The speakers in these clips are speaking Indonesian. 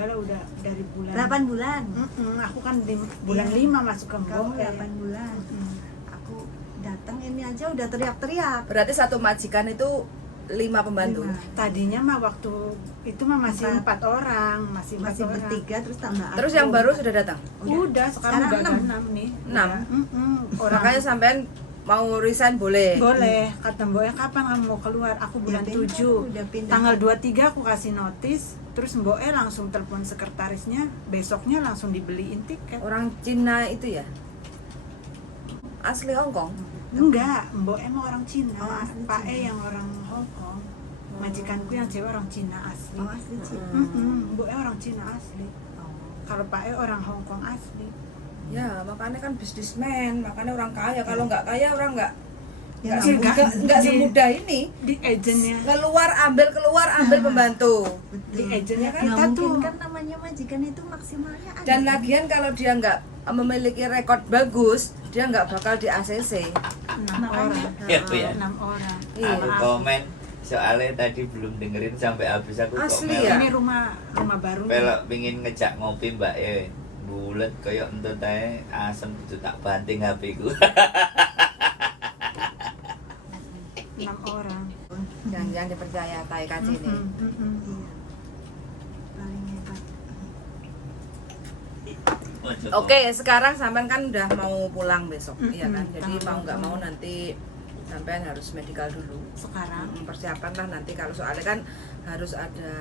juga lah, udah dari bulan 8 bulan. Aku kan di bulan Iya. 5 masuk ke Kamu Mbok. 8 bulan. Aku datang ini aja udah teriak-teriak. Berarti satu majikan itu 5 pembantu. 5. Tadinya mah waktu itu mah masih 4 orang, masih Masih orang. bertiga terus tambah aku. Terus yang baru sudah datang. Udah, sekarang udah 6. 6 nih. 6. Orang Makanya sampean mau resign boleh. boleh, kata Mboknya kapan kamu mau keluar? Aku bulan Ya, pindah, 7. udah pindah. Tanggal 23 aku kasih notis, terus Mboknya langsung telepon sekretarisnya, besoknya langsung dibeliin tiket. Orang Cina itu ya? Asli Hong Kong. Enggak, Mboknya emang orang Cina, Oh, asli Pak Cina. yang orang Hong Kong. Majikanku yang cewek orang Cina asli. Oh, asli Cina. Mboknya orang Cina asli. Kalau Pak orang Hong Kong asli. Ya, makanya kan bisnismen, makanya orang kaya. Kalau nggak kaya orang nggak Ya, nggak semudah ini. Di agentnya, Keluar ambil pembantu. di agentnya kan Nggak kita tuh. mungkin kan namanya majikan itu maksimalnya ada. Dan lagian kalau dia nggak memiliki rekod bagus, dia nggak bakal di ACC. 6 orang. Iya, Bu, ya. 6 orang. Iya. Aku komen soalnya tadi belum dengerin sampai habis aku Asli komen. ya? Ini rumah baru. Pelok pingin ngejak ngopi Mbak bulet koyo entut ae asem itu tak banting HP ku. 6 orang. Yang dipercaya Tai KC ini. Iya. Paling hebat. Oke, sekarang sampean kan udah mau pulang besok, iya kan? Jadi tanggal mau nggak mau 20. nanti sampean harus medical dulu. Sekarang Persiapan lah nanti kalau soalnya kan harus ada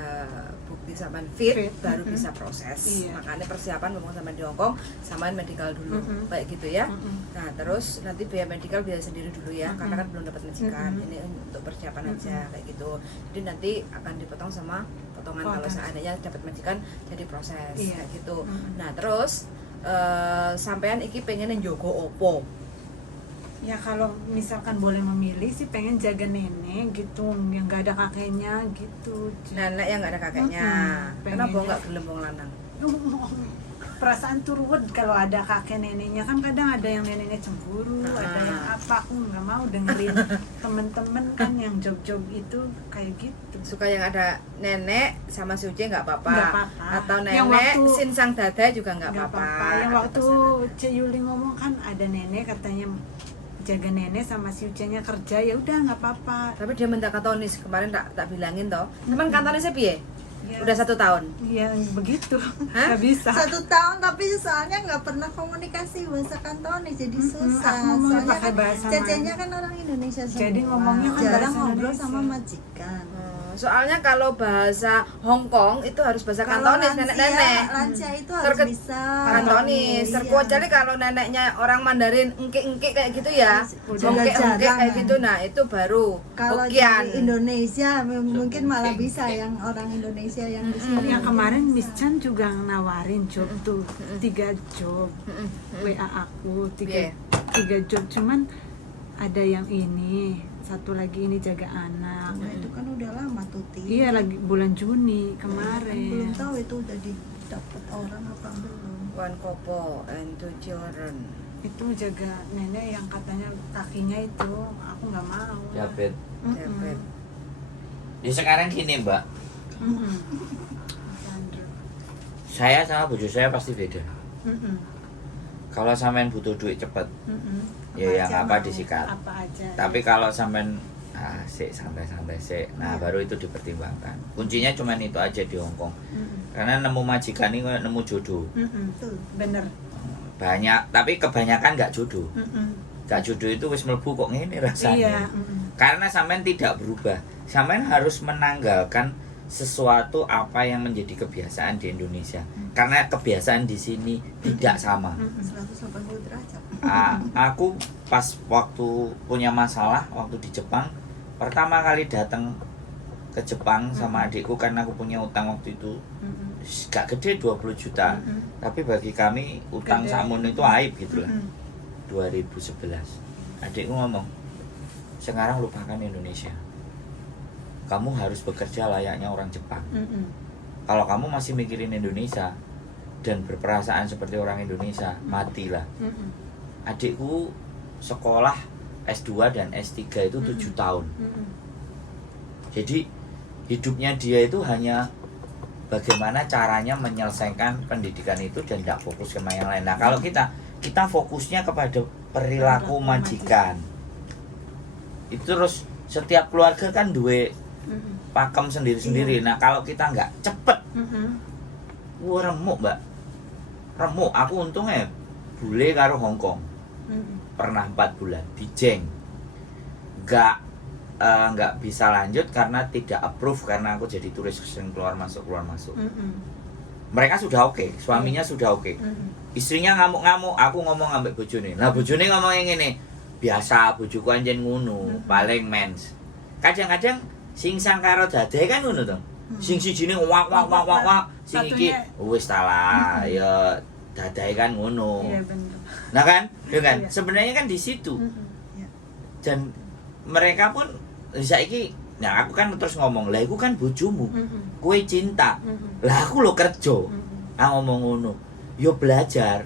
bukti sampean fit, baru bisa proses. Iya. Makanya persiapan ngomong sampean di Hongkong, sampean medical dulu, kayak gitu ya. Nah terus nanti biaya medical biaya sendiri dulu ya, karena kan belum dapat majikan. Ini untuk persiapan aja kayak gitu. Jadi nanti akan dipotong sama potongan kalau seandainya dapat majikan jadi proses Iya. kayak gitu. Nah terus sampean iki pengen njogo opo? ya kalau misalkan boleh memilih sih pengen jaga nenek gitu yang nggak ada kakeknya gitu. Nenek yang nggak ada kakeknya. Pengennya. Kenapa nggak gelem wong lanang? Perasaan turut kalau ada kakek neneknya kan kadang ada yang neneknya cemburu, ada yang apa, aku nggak mau dengerin temen-temen kan yang job-job itu kayak gitu. Suka yang ada nenek sama si Uce nggak apa-apa. Nggak apa-apa. Atau Yang nenek waktu- sin sang dada juga nggak Nggak apa-apa. Yang Ada waktu pesanan. Ce Yuli ngomong kan ada nenek katanya jaga nenek sama si Uce-nya kerja, ya udah nggak apa-apa. Tapi dia minta katonis kemarin tak bilangin toh. Teman katonisnya piye? Ya, Udah 1 tahun. ya begitu. Hah? Nggak bisa. 1 tahun tapi soalnya nggak pernah komunikasi bahasa Kantonis jadi susah. aku ngomongnya Soalnya pakai kan bahasa cecenya kan orang Indonesia semua. Jadi ngomongnya kan jarang bahasa ngobrol Indonesia. sama majikan. Soalnya kalau bahasa Hong Kong itu harus bahasa Kalau kantonis nenek-nenek. lansia itu harus Terke- bisa Kantonis, Iya. terkecuali kalau neneknya orang Mandarin engke-engke kayak gitu ya. Udah Engke-engke jarang, kayak kan? gitu. Nah, itu baru Kalau Hokian. di Indonesia mungkin malah bisa yang orang Indonesia yang di sini. Yang kemarin Miss Chan juga nawarin job tuh 3 job WA aku Iya. 3 job, cuman ada yang ini, satu lagi ini jaga anak. Nah, itu kan udah lama tuh Ti. Iya lagi bulan Juni Kan kemarin. belum tahu itu udah didapat orang apa belum. one couple and 2 children. Itu jaga nenek yang katanya kakinya itu aku nggak mau. Jabet. Jabet. Ya sekarang gini Mbak, Sandra. saya sama bojo saya pasti beda. Mm-mm. Kalau sampean butuh duit cepet, Mm-mm. ya yang aja apa mau. disikat. Apa aja. Tapi kalau sampean sik santai-santai sik, nah baru itu dipertimbangkan. Kuncinya cuma itu aja di Hong Kong. Mm-mm. Karena nemu majikan ini kayak nemu jodoh. Mm-mm. Betul. Bener. Banyak, tapi kebanyakan nggak jodoh. Mm-mm. Nggak jodoh itu wis mlebu kok ngene rasanya. Iya. Mm-mm. Karena sampean tidak berubah. Sampean harus menanggalkan sesuatu apa yang menjadi kebiasaan di Indonesia. Karena kebiasaan di sini tidak sama. 180 derajat. Aku pas waktu punya masalah waktu di Jepang, pertama kali datang ke Jepang sama adikku karena aku punya utang waktu itu Mm-mm. gak gede 20 juta. Mm-mm. Tapi bagi kami utang Gede. samun itu aib gitu lah. Mm-mm. 2011 adikku ngomong, sekarang lupakan Indonesia, kamu harus bekerja layaknya orang Jepang. Mm-mm. Kalau kamu masih mikirin Indonesia dan berperasaan seperti orang Indonesia, matilah. Mm-mm. Adikku sekolah S2 dan S3 itu 7 tahun. Mm-mm. Jadi hidupnya dia itu hanya bagaimana caranya menyelesaikan pendidikan itu dan tidak fokus ke yang lain. Nah kalau kita fokusnya kepada perilaku majikan itu, terus setiap keluarga kan duwe pakem sendiri-sendiri. Nah kalau kita nggak cepet, wah remuk mbak, remuk. Aku untungnya bule karo Hongkong pernah 4 bulan dijeng, nggak bisa lanjut karena tidak approve, karena aku jadi turis sering keluar masuk. Mereka sudah oke, suaminya sudah oke, istrinya ngamuk-ngamuk. Aku ngomong ambek bojone, nah bojone ngomong yang ini biasa, bojoku anjen ngono, paling mens. Kadang-kadang sing sangkaro dadae kan ngono to. Sing sijine wak, sing iki wis talah ya dadae kan ngono. Iya benar. Nah kan, ya kan? Iya. Sebenarnya kan di situ. Dan mereka pun saiki, nah aku kan terus ngomong, lah iku kan bojomu. Kowe cinta. Lah aku lo kerja. Ngomong ngono. Yo belajar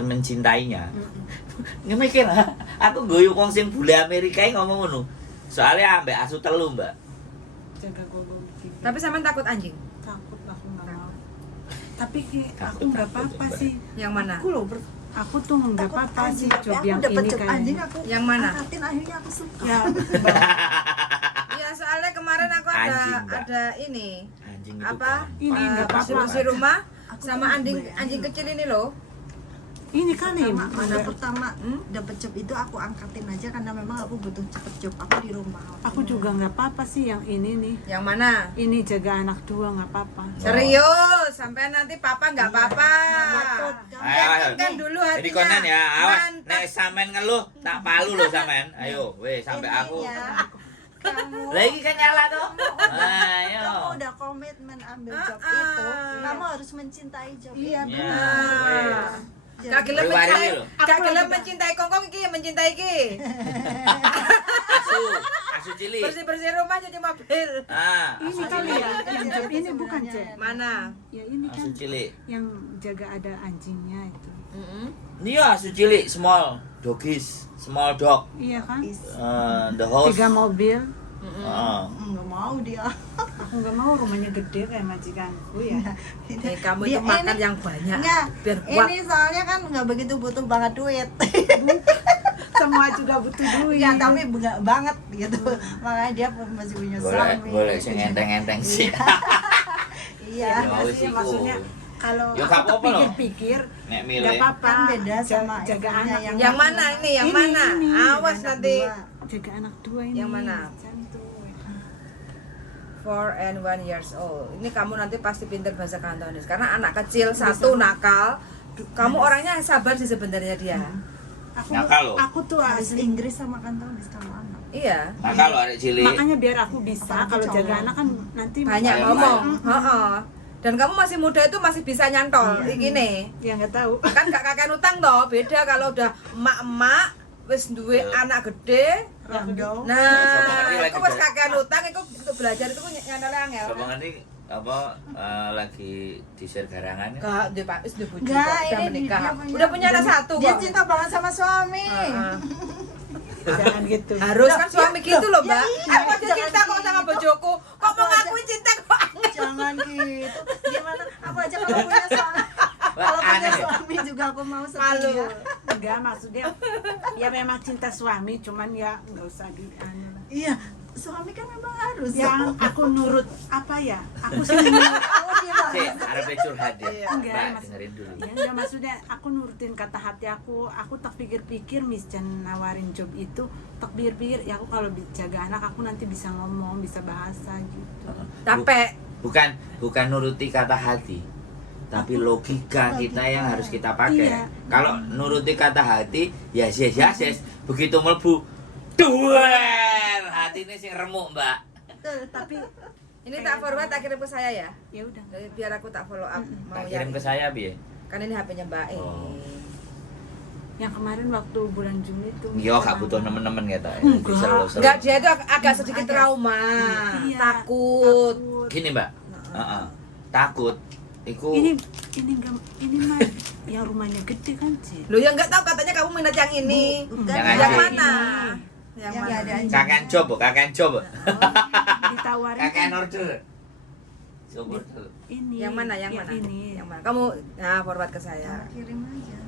mencintainya. Ngemikir, aku guyu wong sing bule Amerika ngomong ngono. Soalnya ambek asu telu, Mbak. Jaga gogong. Tapi sampean takut anjing? Takut, aku nggak mau. Tapi aku Takut, nggak apa-apa takut, sih. Yang mana? Aku tuh nggak apa-apa sih Tapi job aku yang dapat ini job anjing kayaknya. aku Yang mana? angkatin, akhirnya aku suka. Ya, Iya, soalnya kemarin aku Anjing, Mbak. ada ini Anjing itu apa? Ini nggak apa-apa. Bersih-bersih rumah Aku sama kan anjing bayangin anjing loh. kecil ini loh. ini kan nih. Mana pertama dapat job itu aku angkatin aja karena memang aku butuh cepet job aku di rumah. Aku juga nggak apa-apa sih yang ini nih. Yang mana? Ini jaga anak 2 nggak apa-apa. Serius, sampai nanti papa nggak apa-apa. Ayo, Kan dulu hatinya. jadi konen ya, awas. mantap. Nek sampean ngeluh, tak palu loh sampean. Ayo, weh sampai aku. Kamu Lagi kan nyala tuh. Ayo. kamu udah komitmen ambil job Ah, itu, ah. kamu harus mencintai job Iya, itu. Ya, Ah. weh. Gak gelem Wih, waris mencintai, loh. gak gelem mencintai kongkong iki yang mencintai iki. Asu cilik. Bersih-bersih rumah cuci mobil. Ah, Ini asu kali cilik. ya, yang job ini bukan cek. Mana? Ya ini kan Asu cilik. yang jaga ada anjingnya itu. Ini ya asu cilik, small doggies, small dog. Iya kan? The house. 3 mobil. Nggak mau dia. Aku nggak mau rumahnya gede kayak majikanku ya. Kamu itu Dia- makan ini- yang banyak Enggak, biar kuat. ini soalnya kan nggak begitu butuh banget duit. Semua juga butuh duit. Ya tapi enggak banget gitu. Makanya dia masih punya suami. Boleh sing enteng-enteng sih. Iya. Ya, wis Maksudnya, iku. maksudnya kalau Ya, aku gak apa-apa loh. pikir-pikir Nek nggak milih. apa-apa. Kan beda sama jaga istrinya anak. Yang mana ini? Yang Ini, mana? ini. Awas Anak nanti. dua. Jaga anak 2 ini. Yang mana? Jantung. 4 and 1 years old. Ini kamu nanti pasti pinter bahasa Kantonis karena anak kecil satu nakal. Kamu orangnya sabar sih sebenarnya dia. Aku, Nakal loh. aku tuh Harus asli. Inggris sama Kantonis kalau anak. Iya. Nah kalau arek cilik, Makanya biar aku bisa Apalagi kalau cowok. jaga anak kan nanti Banyak Ayo, ngomong. Ayo. Heeh. Dan kamu masih muda itu masih bisa nyantol Iya. gini. Ya nggak tahu. Kan gak kakek utang toh, beda kalau udah emak-emak wis duwe Iya. anak gede. Rando. Nah, Sama itu lagi wis kakek utang itu untuk belajar itu nyantolnya angel. sama ini apa lagi di share garangan ya? Enggak, dia Pak, wis duwe bojo Enggak, kok, udah ini menikah. dia Udah punya anak satu Dia kok. cinta banget sama suami. Heeh. Jangan gitu. Harus kan suami gitu loh, Ya Mbak. iya, Aku aja jangan cinta kok sama gitu. bojoku. Kok Aku mau aja- ngakuin cinta kok? Jangan gitu. Gimana? Aku aja kalau punya suami, Wah, kalau punya aneh ya? suami juga aku mau Malu. setia. Enggak, maksudnya ya memang cinta suami, cuman ya nggak usah di anu lah. Iya, suami kan memang harus. Yang aku nurut apa ya? Aku sih nurut. Oh, dia Cek, bagus. arep curhat ya. Enggak, Mbak, Mas. dengerin dulu. Ya enggak, maksudnya aku nurutin kata hati aku. Aku tak pikir-pikir Miss Jan nawarin job itu, tak pikir-pikir ya aku kalau jaga anak aku nanti bisa ngomong, bisa bahasa gitu. Capek. Bukan nuruti kata hati, tapi logika kita yang harus kita pakai. Iya. Kalau nuruti kata hati, ya yes. Begitu mlebu, duer, hatine sing remuk, Mbak. Tapi Ini tak forward tak kirim ke saya ya. ya udah. Biar aku tak follow up. Mau Tak kirim yang ke saya, Bi. kan ini HP-nya Mbak E. Oh. Yang kemarin waktu bulan Juni itu. Yo gak butuh nemen-nemen gitu. Enggak. Enggak, dia itu agak sedikit trauma, Iya. takut. Gini, Mbak. Heeh. Takut. Iku Ini enggak, ini mah yang rumahnya gede kan sih. Lo yang nggak tahu katanya kamu minat yang ini. Bukan. Jangan Yang sih. mana? Yang mana? ada anjing. kakek coba. Ditawarin Kakek kan, order. Syukur. Ini. Yang mana? Yang mana? Ini. Yang mana? Kamu forward ke saya. Kirim aja.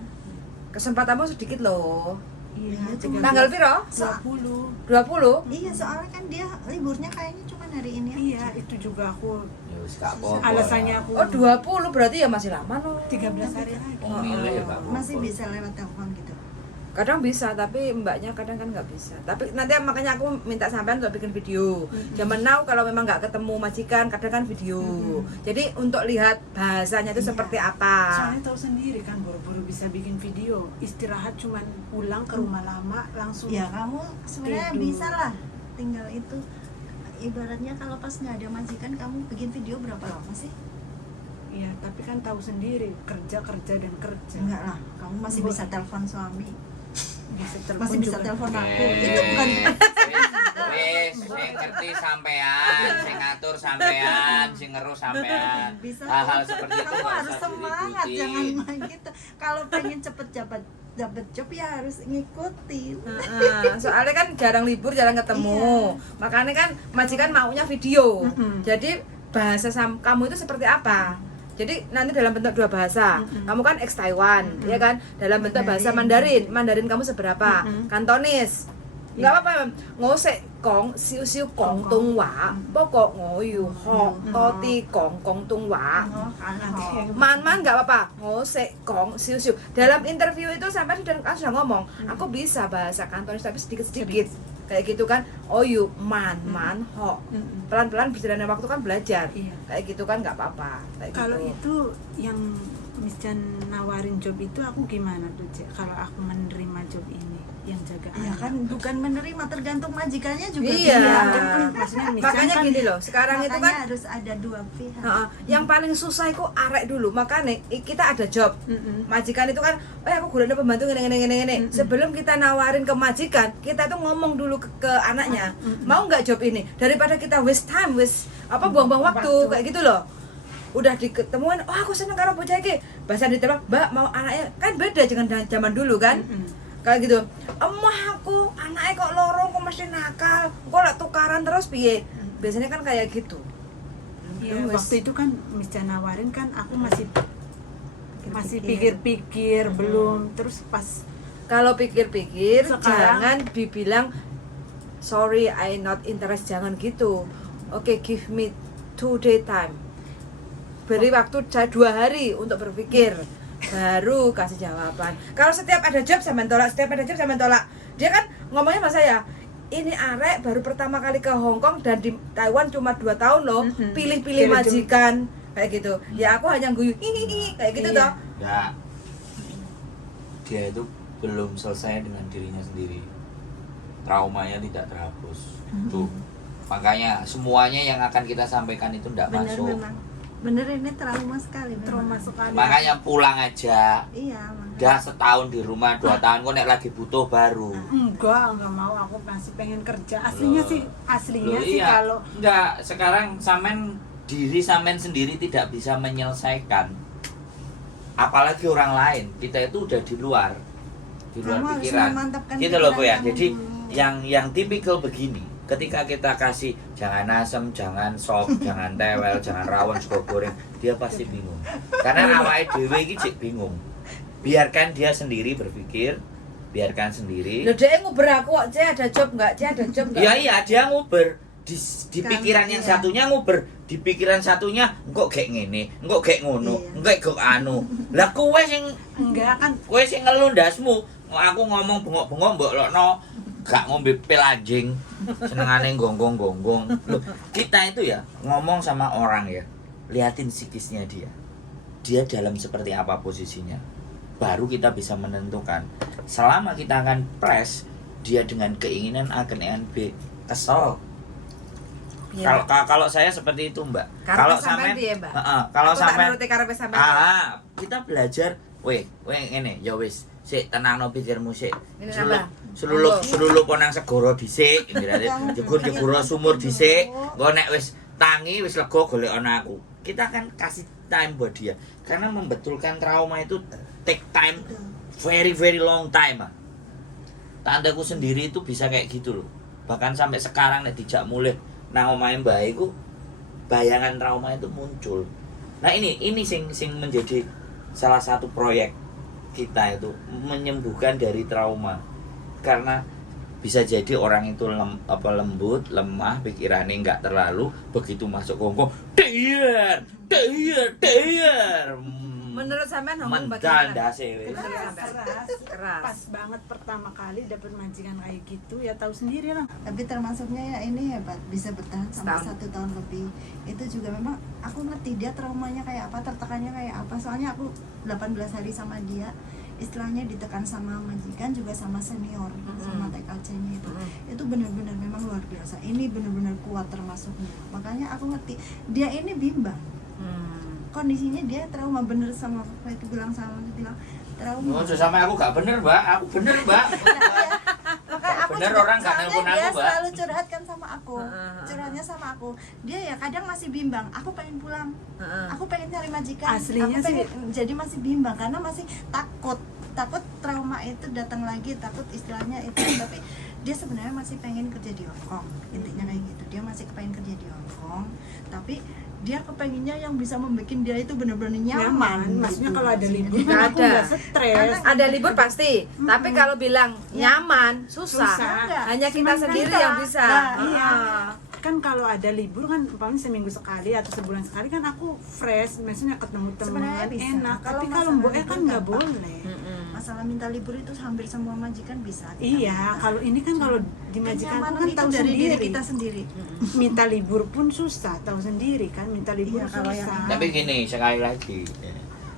Kesempatanmu sedikit loh. Iya, Iya, tiga Tanggal piro? 20. 20? Iya, soalnya kan dia liburnya kayaknya cuma hari ini aja. Iya, itu juga aku Ya wis gak apa-apa. alasannya aku Oh 20 berarti ya masih lama loh. 13 hari lagi. Wong milih ya, Pak. Masih bisa lewat telepon gitu. Kadang bisa tapi mbaknya kadang kan nggak bisa. Tapi nanti makanya aku minta sampean untuk bikin video. Zaman now kalau memang nggak ketemu majikan kadang kan video. Jadi untuk lihat bahasanya itu Iya. seperti apa. Soalnya tahu sendiri kan buru-buru bisa bikin video. Istirahat cuman pulang ke rumah lama langsung. Ya kamu sebenarnya Tidur. bisa lah. Tinggal itu ibaratnya kalau pas nggak ada majikan kamu bikin video berapa lama sih? Iya, tapi kan tahu sendiri kerja dan kerja. Enggak lah, kamu masih Bu- bisa telepon suami. Bisa Masih bisa juga. telepon aku. Oke. Itu bukan Wis, sing ngerti sampean, sing ngatur sampean, sing ngeru sampean. bisa. Hal-hal seperti itu Kamu nggak harus usah semangat, diributin. jangan main gitu. Kalau pengen cepet dapat job ya harus ngikutin. Soalnya kan jarang libur, jarang ketemu. Makanya kan majikan maunya video. Jadi bahasa kamu itu seperti apa? Jadi nanti dalam bentuk dua bahasa. Kamu kan ex Taiwan, ya kan? Dalam bentuk bahasa Mandarin. Mandarin kamu seberapa? Kantonis. Enggak apa-apa. Ngosek kong siu kong tung wa. Pokok ngoyu ho toti kong tung wa. Oh, kan. Man nggak apa-apa. Ngosek kong siu. Dalam interview itu sampai sudah ngomong, aku bisa bahasa Kantonis tapi sedikit-sedikit. Kayak gitu kan. Oh you man ho. Pelan-pelan berjalannya waktu kan belajar. Iya. Kayak gitu kan nggak apa-apa. Kayak Kalau gitu. itu yang Miss Chan nawarin job itu aku gimana tuh, Cek? Kalau aku menerima job ini yang jaga Ya anak. kan bukan menerima, tergantung majikannya juga. Iya. Kan maksudnya Miss Chan Makanya kan gini loh, sekarang itu Makanya kan harus ada dua pihak. yang paling susah itu arek dulu. Makanya kita ada job. Majikan itu kan, aku gulana pembantu gini. Sebelum kita nawarin ke majikan, kita tuh ngomong dulu ke anaknya, mau nggak job ini? Daripada kita waste time, buang-buang waktu kayak gitu loh. Udah diketemuin, oh aku seneng karo bocah iki. Bahasa ditembak, Mbak mau anaknya kan beda dengan zaman dulu kan. Kayak gitu. Emah aku anaknya kok lorong, kok mesti nakal. Kok lek tukaran terus piye? Biasanya kan kayak gitu. Iya, Wes. waktu itu kan Miss Chan nawarin kan aku masih Pikir-pikir. pikir-pikir belum, terus pas Kalau pikir-pikir Sekarang- jangan dibilang sorry I not interest, jangan gitu. Oke, give me 2 day time. Beri waktu saya 2 hari untuk berpikir, baru kasih jawaban. Kalau setiap ada job saya tolak, dia kan ngomongnya sama saya, ini arek baru pertama kali ke Hong Kong dan di Taiwan cuma 2 tahun loh, pilih-pilih Pilih majikan kayak gitu. Ya aku hanya guyu hihihi kayak gitu Iya. toh. Ya, dia itu belum selesai dengan dirinya sendiri. Traumanya tidak terhapus. Tuh. Makanya semuanya yang akan kita sampaikan itu tidak Bener masuk. memang. Bener ini trauma sekali. memang. trauma sekali. Makanya pulang aja. Iya, makanya. Udah setahun di rumah, 2 tahun kok nek lagi butuh baru. enggak mau, aku masih pengen kerja. Aslinya Loh. sih, aslinya Loh, sih iya. kalau Enggak, sekarang sampean diri sampean sendiri tidak bisa menyelesaikan. Apalagi orang lain. Kita itu udah di luar Kamu harus pikiran. memantapkan Gitu loh Bu ya. pikiran kamu Jadi dulu. yang tipikal begini, ketika kita kasih jangan asem, jangan sop, jangan tewel, jangan rawon, sego goreng, dia pasti bingung. Karena awake dhewe iki cek bingung. Biarkan dia sendiri berpikir, biarkan sendiri. Loh dia nguber aku kok, Cek ada job enggak? Cek ada job enggak? Iya iya, dia nguber di Kan, pikiran yang iya. satunya nguber, di pikiran satunya engkok kayak ngene, engkok kayak ngono, Iya. engkok anu. Lah kowe sing ngeluh ndasmu, aku ngomong bengok-bengok mbok lokno gak ngombe pil anjing, senengane gonggong-gonggong. Loh, kita itu ya ngomong sama orang ya, liatin psikisnya dia. Dia dalam seperti apa posisinya. Baru kita bisa menentukan. Selama kita akan press dia dengan keinginan A ke B, kesel. Iya. Kalau saya seperti itu, Mbak. Karepe Kalau sampean sampean piye, Mbak? kalau Aku tak sampean nuruti karepe sampean. kita belajar, weh ngene, ya wis, sik tenangno pikirmu sik. Ini Selulup apa? selulup Apa? selulup nang segara dhisik, berarti jegur-jegur sumur dhisik. Engko nek wis tangi wis lega golek ana aku. Kita kan kasih time buat dia. Karena membetulkan trauma itu take time, very very long time. Tandaku sendiri itu bisa kayak gitu loh. Bahkan sampai sekarang nek dijak mulih nang omahe mbah iku bayangan trauma itu muncul. Nah ini sing menjadi salah satu proyek kita itu menyembuhkan dari trauma. Karena bisa jadi orang itu lembut, lemah, pikirannya nggak terlalu, begitu masuk Hongkong, der. Menurut sampean Hongkong Mendan bagaimana? dase wis. Keras. Pas banget pertama kali dapat majikan kayak gitu, ya tahu sendiri lah. Tapi termasuknya ya ini hebat, bisa bertahan sampai Setahun. 1 tahun lebih. Itu juga memang aku ngerti dia traumanya kayak apa, tertekannya kayak apa. Soalnya aku 18 hari sama dia, istilahnya ditekan sama majikan juga sama senior, sama TKC-nya itu. Itu benar-benar memang luar biasa. Ini benar-benar kuat termasuknya. Makanya aku ngerti dia ini bimbang. Kondisinya dia trauma bener sama apa itu bilang trauma. Oh, sama aku gak bener, Mbak. Aku bener, Mbak. Makanya aku Bener juga, orang gak soalnya nelpon dia aku, Mbak. selalu curhat kan sama aku, curhatnya sama aku. Dia ya kadang masih bimbang, aku pengen pulang, aku pengen nyari majikan, Aslinya aku pengen, jadi masih bimbang karena masih takut trauma itu datang lagi, takut istilahnya itu. Tapi dia sebenarnya masih pengen kerja di Hongkong, intinya kayak gitu. Dia masih kepengen kerja di Hongkong, tapi dia kepenginnya yang bisa membuat dia itu benar-benar nyaman. Maksudnya gitu. kalau ada libur Nggak kan aku ada. nggak stres. Ada libur pasti, tapi kalau bilang nyaman susah. Susah. Hanya kita Cuman sendiri kita. yang bisa. Nah, iya. Kan kalau ada libur kan paling seminggu sekali atau sebulan sekali kan aku fresh, maksudnya ketemu Sebenarnya teman bisa. enak. Kalau Tapi masalah kalau mbok libur kan nggak gampang. boleh. Masalah minta libur itu hampir semua majikan bisa. kita Iya, minta. kalau ini kan kalau di majikan Kenyamanan kan itu tahu dari diri sendiri. kita sendiri. Minta libur pun susah, tahu sendiri kan minta libur Iya, kalau yang susah. Tapi gini, sekali lagi,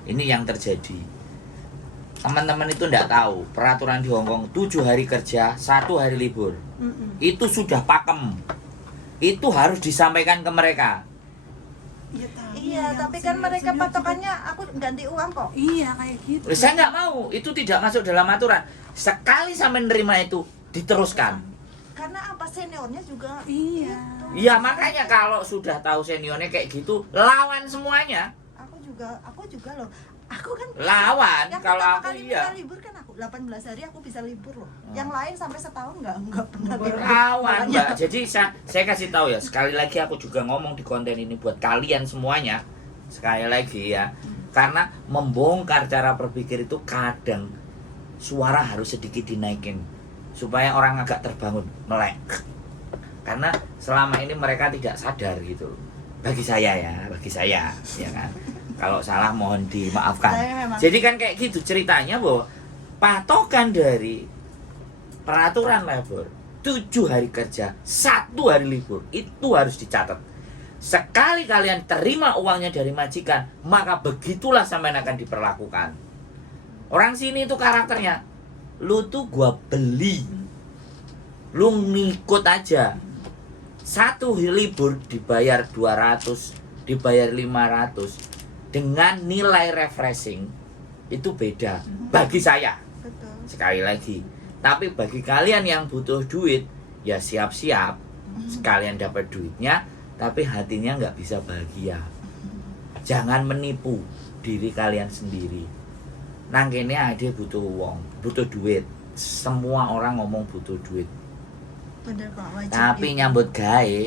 ini yang terjadi. Teman-teman itu enggak tahu peraturan di Hongkong 7 hari kerja, 1 hari libur. Itu sudah pakem. Itu harus disampaikan ke mereka. Iya, tahu. Iya, Yang tapi kan mereka senior-senior patokannya aku ganti uang kok. juga- Iya, kayak gitu. Saya nggak mau, itu tidak masuk dalam aturan. Sekali sampai menerima itu, diteruskan. Karena apa seniornya juga. Iya. Ya makanya kalau sudah tahu seniornya kayak gitu, lawan semuanya. Aku juga loh. Aku kan Lawan, yang kalau pertama aku kali iya. minta libur kan aku 18 hari aku bisa libur loh. Yang lain sampai setahun nggak pernah libur. Lawan, Makanya Mbak. Jadi saya kasih tahu ya, sekali lagi aku juga ngomong di konten ini buat kalian semuanya. Sekali lagi ya. Karena membongkar cara berpikir itu kadang suara harus sedikit dinaikin supaya orang agak terbangun, melek. Karena selama ini mereka tidak sadar gitu. Bagi saya ya kan. Kalau salah mohon dimaafkan. Saya memang- Jadi kan kayak gitu ceritanya bahwa patokan dari peraturan labor 7 hari kerja, 1 hari libur itu harus dicatat. Sekali kalian terima uangnya dari majikan, maka begitulah sampean akan diperlakukan. Orang sini itu karakternya, lu tuh gua beli, lu ngikut aja. 1 libur dibayar 200, dibayar 500 dengan nilai refreshing itu beda bagi saya. betul. Sekali lagi, tapi bagi kalian yang butuh duit, ya siap-siap sekalian dapat duitnya, tapi hatinya nggak bisa bahagia. Jangan menipu diri kalian sendiri. Nangkene ade butuh uang, butuh duit. Semua orang ngomong butuh duit. Bener kok wajib. Tapi gitu. nyambut gawe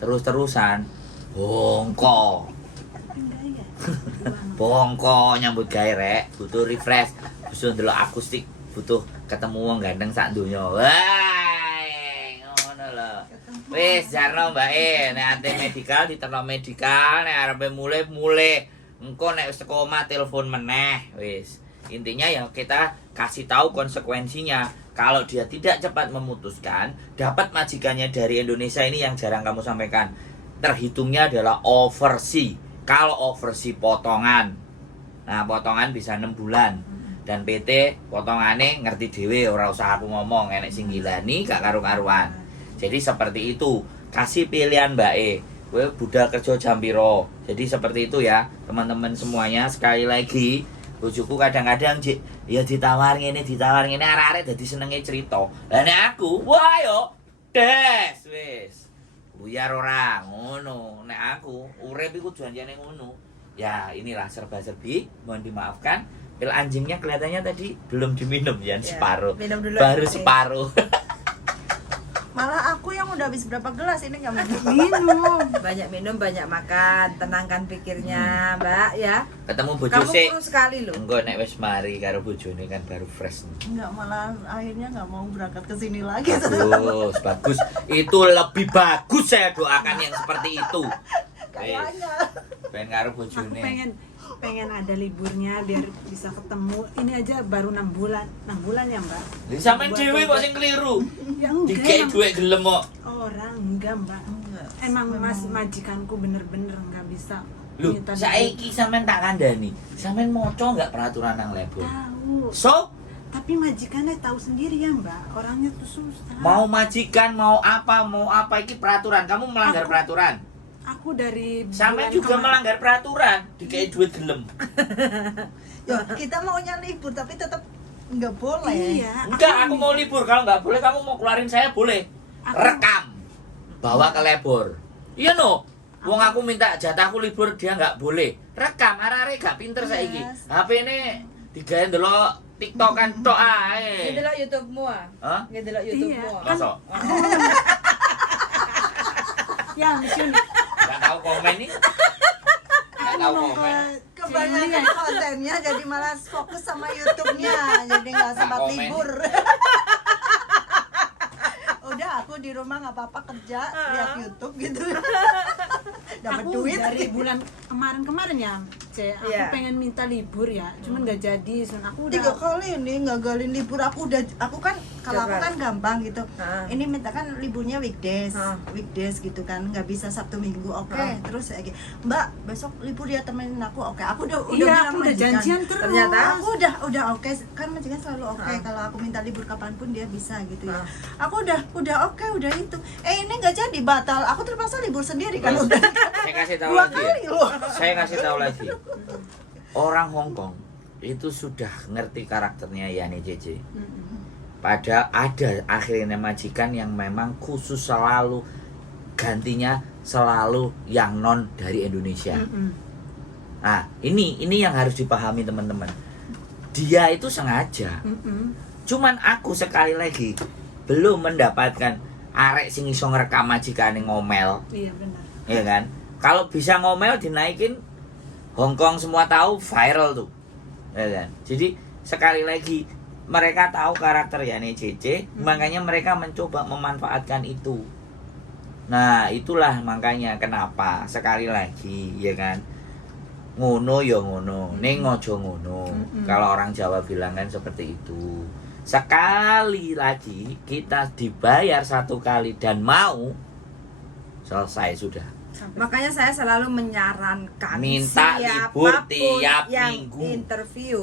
terus-terusan bongko. Enggak ya. Bongko nyambut gawe rek, butuh refresh, butuh ndelok akustik, butuh ketemu wong ganteng sak donya. Wah, ngono lho. Wis jarno Mbak nek ate medikal diterno medikal, nek arepe mulai. Engko nek wis teko omah telepon meneh, wis. Intinya ya kita kasih tahu konsekuensinya. Kalau dia tidak cepat memutuskan, dapat majikannya dari Indonesia ini yang jarang kamu sampaikan. Terhitungnya adalah overseas. Kalau overseas potongan. Nah, potongan bisa 6 bulan. Dan PT potongannya ngerti dhewe, ora usah aku ngomong, enek sing ngilani gak karu-karuan. Jadi seperti itu. Kasih pilihan Mbak E. Kowe budal kerja jam piro. Jadi seperti itu ya, teman-teman semuanya. Sekali lagi, bojoku kadang-kadang ya ditawar ngene arek-arek dadi senenge cerita. Lah nek aku, wah yo des wis. Buyar ora ngono. Nek aku urip iku janjane ngono. Ya, inilah serba-serbi, mohon dimaafkan. Pil anjingnya kelihatannya tadi belum diminum ya, separuh. Minum dulu. Baru Oke. separuh. Malah aku yang udah habis berapa gelas ini nggak minum. Minum. Banyak minum, banyak makan, tenangkan pikirnya, Mbak ya. Ketemu bojo Kamu sik. kurus sekali loh. Engko nek wis mari karo bojone kan baru fresh. Nggak, malah akhirnya nggak mau berangkat ke sini lagi. Bagus, bagus. Itu lebih bagus, saya doakan yang seperti itu. Kayaknya. Ben karo Aku bojone. pengen ada liburnya biar bisa ketemu. Ini aja baru 6 bulan. 6 bulan ya, Mbak? Lha sampean dhewe kok sing keliru. Ya enggak. Dikei emang dhuwit gelem kok. orang enggak, Mbak. Enggak. Emang mas majikanku bener-bener nggak bisa Lho, minta saiki sampean tak kandhani. Sampean maca enggak peraturan nang label? tahu. So, Tapi majikannya tahu sendiri ya, Mbak. Orangnya tuh susah. mau majikan, mau apa iki peraturan. Kamu melanggar Aku- peraturan. Aku dari Sampean bulan juga kemarin- melanggar peraturan. Dikei dhuwit gelem. Ya, kita maunya libur tapi tetap nggak boleh. Iya. Enggak, aku mau libur. Kalau nggak boleh, kamu mau keluarin saya boleh. Aku- Rekam, bawa ke labor. Iya no. Wong aku minta jatahku libur, dia nggak boleh. Rekam, arek-arek gak pinter saiki. Yes. HP ini digawe ndelok TikTok kan tok ae. Ngedelok YouTube-mu ah. Hah? Ngedelok YouTube-mu. Iya. ah. Masa? Ya, Misun. Gak tahu komen nih. Gak tahu Mau ke komen. Kebanyakan kontennya jadi malas fokus sama YouTube-nya, jadi nggak sempat Komen. libur. Udah, aku di rumah nggak apa-apa kerja, lihat YouTube gitu. Dapat Aku duit. dari bulan kemarin ya, C. Aku Iya. pengen minta libur ya, cuman nggak jadi. Sun. Aku 3 udah kali ini ngagalin libur. Aku kan kalau aku Coba. kan gampang gitu. Ah. Ini minta kan liburnya weekdays, Ah. weekdays gitu kan, nggak bisa Sabtu Minggu. Oke, Ah. terus lagi, Mbak besok libur ya temenin aku. Oke, aku udah iya, bilang aku udah majikan. janjian terus. Ternyata? Aku udah oke, kan majikan selalu oke. Ah. Kalau aku minta libur kapanpun dia bisa gitu ya. Ah. Aku udah oke, udah itu. Ini nggak jadi, batal. Aku terpaksa libur sendiri kan udah Saya kasih tahu 2 lagi ya. kali loh. Saya kasih tahu lagi. Orang Hong Kong itu sudah ngerti karakternya Yani JJ. Mm-mm. Pada ada akhirnya majikan yang memang khusus selalu gantinya selalu yang non dari Indonesia. Mm-mm. Nah, ini yang harus dipahami teman-teman. Dia itu sengaja. Mm-mm. Cuman aku sekali lagi belum mendapatkan arek sing iso ngrekam majikane ngomel, Iya benar. ya kan? Kalau bisa ngomel dinaikin Hong Kong semua tahu viral tuh. Ya kan? Jadi sekali lagi mereka tahu karakter Yani CC, makanya mereka mencoba memanfaatkan itu. Nah, itulah makanya kenapa sekali lagi ya kan. Ngono ya ngono, ning aja ngono. Kalau orang Jawa bilang kan seperti itu. Sekali lagi kita dibayar 1 kali dan mau selesai sudah. Makanya saya selalu menyarankan Minta libur siapapun tiap yang minggu. interview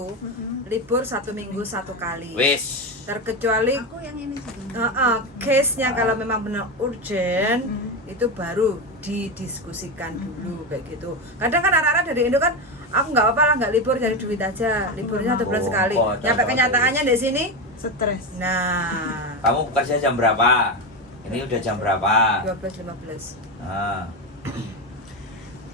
libur 1 minggu 1 kali. Wis. Terkecuali Aku yang ini juga. case-nya kalau memang benar urgent itu baru didiskusikan dulu kayak gitu. Kadang kan anak-anak dari Indo kan aku nggak apa-apa lah nggak libur jadi duit aja liburnya 1 bulan Oh, sekali. oh, Nyampe contoh kenyataannya di sini, Stres. nah Kamu bekerja jam berapa? Ini udah jam berapa? 12-15. Nah,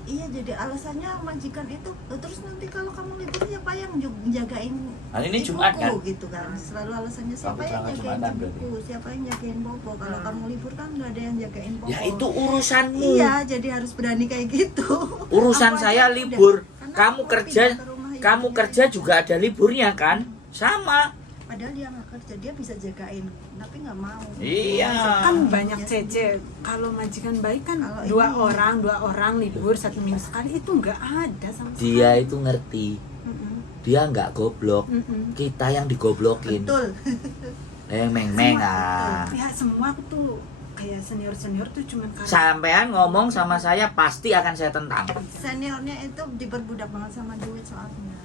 Iya, jadi alasannya majikan itu terus nanti kalau kamu libur siapa yang jagain Nah, ini ibuku Jumat kan? gitu kan. Selalu alasannya siapa Kamu yang berangkat jagain Jumatan ibuku, siapa yang jagain Popo. Kalau kamu libur kan nggak ada yang jagain Popo. ya itu urusanmu. Iya, jadi harus berani kayak gitu. Urusan Aku aja saya udah. libur. Karena Kamu aku kerja, pindah ke rumah kamu ibunya. kerja juga ada liburnya kan? Sama. Padahal dia nggak kerja, dia bisa jagain, tapi nggak mau. Iya. Kan banyak Iya, cece. Kalau majikan baik kan Kalau dua ini- orang libur 1 minggu sekali itu nggak ada sama sekali. Dia itu ngerti. Mm-mm. Dia nggak goblok. Mm-mm. Kita yang digoblokin. Betul. Meng-meng Semua- ah. Ya semua aku tuh kayak senior tuh cuman karena Sampean ngomong sama saya pasti akan saya tentang. Seniornya itu diperbudak banget sama duit soalnya.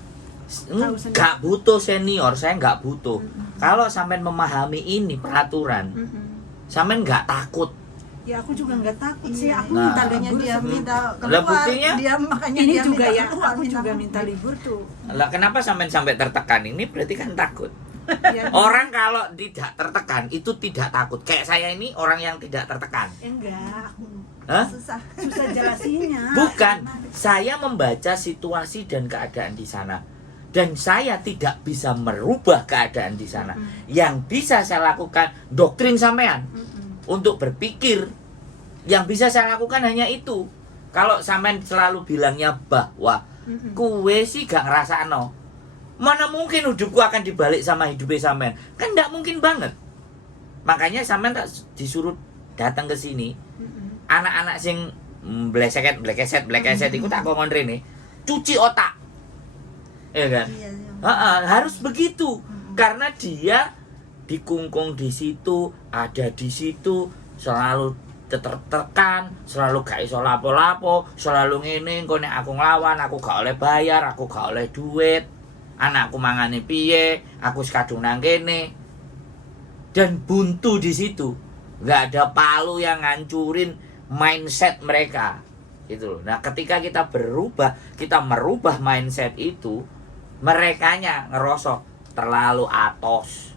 Nggak butuh senior, saya nggak butuh. Kalau sampean memahami ini peraturan, Mm-mm. sampean nggak takut. Ya aku juga nggak takut sih, Iya, aku Nah. minta tadinya libur dia sebelum- minta Lah, keluar, buktinya? dia makanya ini dia juga minta ya, keluar, aku juga keluar. minta libur tuh. Lah kenapa sampean sampai tertekan ini berarti kan takut. Ya, Orang kalau tidak tertekan itu tidak takut. Kayak saya ini orang yang tidak tertekan. enggak, aku Hah? Susah. susah jelasinnya. Bukan, saya membaca situasi dan keadaan di sana. Dan saya tidak bisa merubah keadaan di sana. Yang bisa saya lakukan doktrin sampean. Mm-mm. untuk berpikir. Yang bisa saya lakukan hanya itu. Kalau sampean selalu bilangnya bahwa kue sih gak ngerasano, mana mungkin hidupku akan dibalik sama hidupnya sampean? Kan gak mungkin banget. Makanya sampean tak disuruh datang ke sini. Anak-anak sing blekeset iku tak kongkon rene, cuci otak. Ya kan? Iya, iya. Harus begitu. Karena dia dikungkung di situ, ada di situ, selalu tertekan, selalu gak iso lapo-lapo, selalu ngene, engko nek aku nglawan, aku gak oleh bayar, aku gak oleh duit, anakku mangane piye, aku kadung nang kene. Dan buntu di situ. Nggak ada palu yang ngancurin mindset mereka. Itu loh. Nah, ketika kita merubah mindset itu, merekanya ngerosok terlalu atos,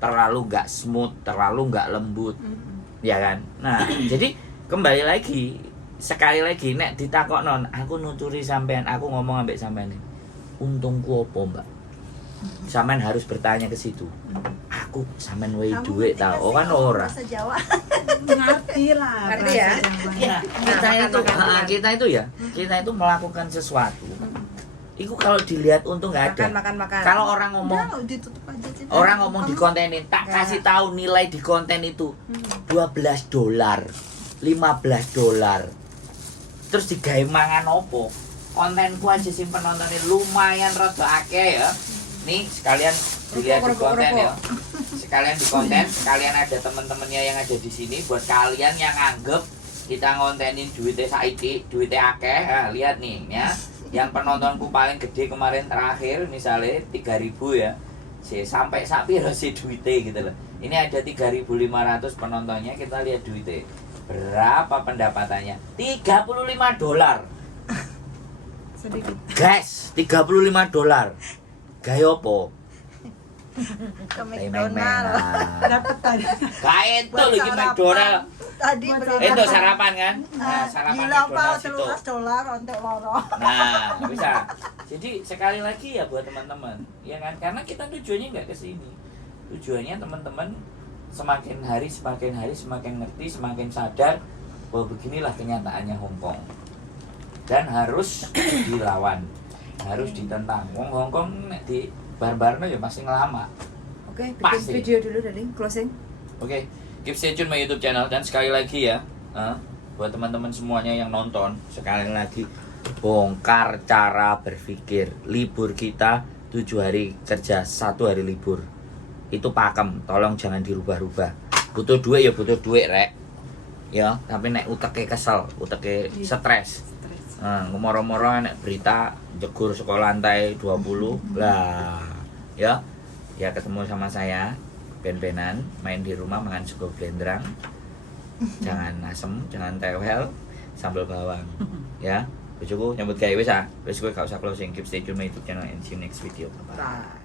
terlalu nggak smooth, terlalu nggak lembut. Ya kan? Nah, jadi kembali lagi, sekali lagi nek ditakoknon, aku nuturi sampean, aku ngomong ambek sampean. Untungku apa, Mbak? Sampean harus bertanya ke situ. Aku sampean wae Kamu duit ngerti tau, nggak oh sih kan ngomong ora. bahasa Jawa? Ngerti lah. Ngerti ya? bahasa Jawa. Ya, kita itu melakukan sesuatu. Itu kalau dilihat untung nggak ada. Makan. Kalau orang ngomong, Udah, ditutup aja cerita. orang ngomong di Kamu- kontenin, tak Ya. kasih tahu nilai di konten itu $12, $15. Terus digawe mangan opo? Kontenku aja sih penontonnya lumayan rada akeh ya. Nih sekalian dilihat di konten ya. Sekalian di konten, sekalian ada teman-temannya yang ada di sini buat kalian yang anggap kita ngontenin duitnya saiki, duitnya akeh. Nah, lihat nih ya. Yang penontonku paling gede kemarin terakhir misalnya 3.000 ya. Sampai sapi sih duitnya gitu loh. Ini ada 3.500 penontonnya, kita lihat duitnya. Berapa pendapatannya? $35. Sedikit. Guys, $35. Gaya apa? ke McDonald. Dapat tadi. Kayak itu Buat lagi sarapan. McDonald. Tadi Buat beli Itu sarapan kan? Nah, Ah, sarapan gila pak, McDonald itu. $13 untuk loro. Nah, bisa. Jadi sekali lagi ya buat teman-teman, ya kan? Karena kita tujuannya nggak ke sini. Tujuannya teman-teman semakin hari semakin ngerti, semakin sadar bahwa beginilah kenyataannya Hong Kong. Dan harus dilawan, harus ditentang. Hong Kong nek di barbarno ya masih ngelama. Oke, bikin Pasti. video dulu dari closing. Oke, keep stay tune my YouTube channel. Dan sekali lagi ya, buat teman-teman semuanya yang nonton, sekali lagi bongkar cara berpikir. Libur kita 7 hari kerja, 1 hari libur. Itu pakem, tolong jangan dirubah-rubah. Butuh duit ya butuh duit rek. Ya, tapi nek uteke kesel, uteke stres. Moro-moro nek berita jegur sekolah lantai 20 lah. Ya ketemu sama saya ben-benan main di rumah makan sego blendrang. Jangan asem, jangan tewel, sambal bawang. Ya, bojoku nyambut gawe wis ah. Wis kowe gak usah closing, keep stay tune my YouTube channel and see you next video. Bye. Bye.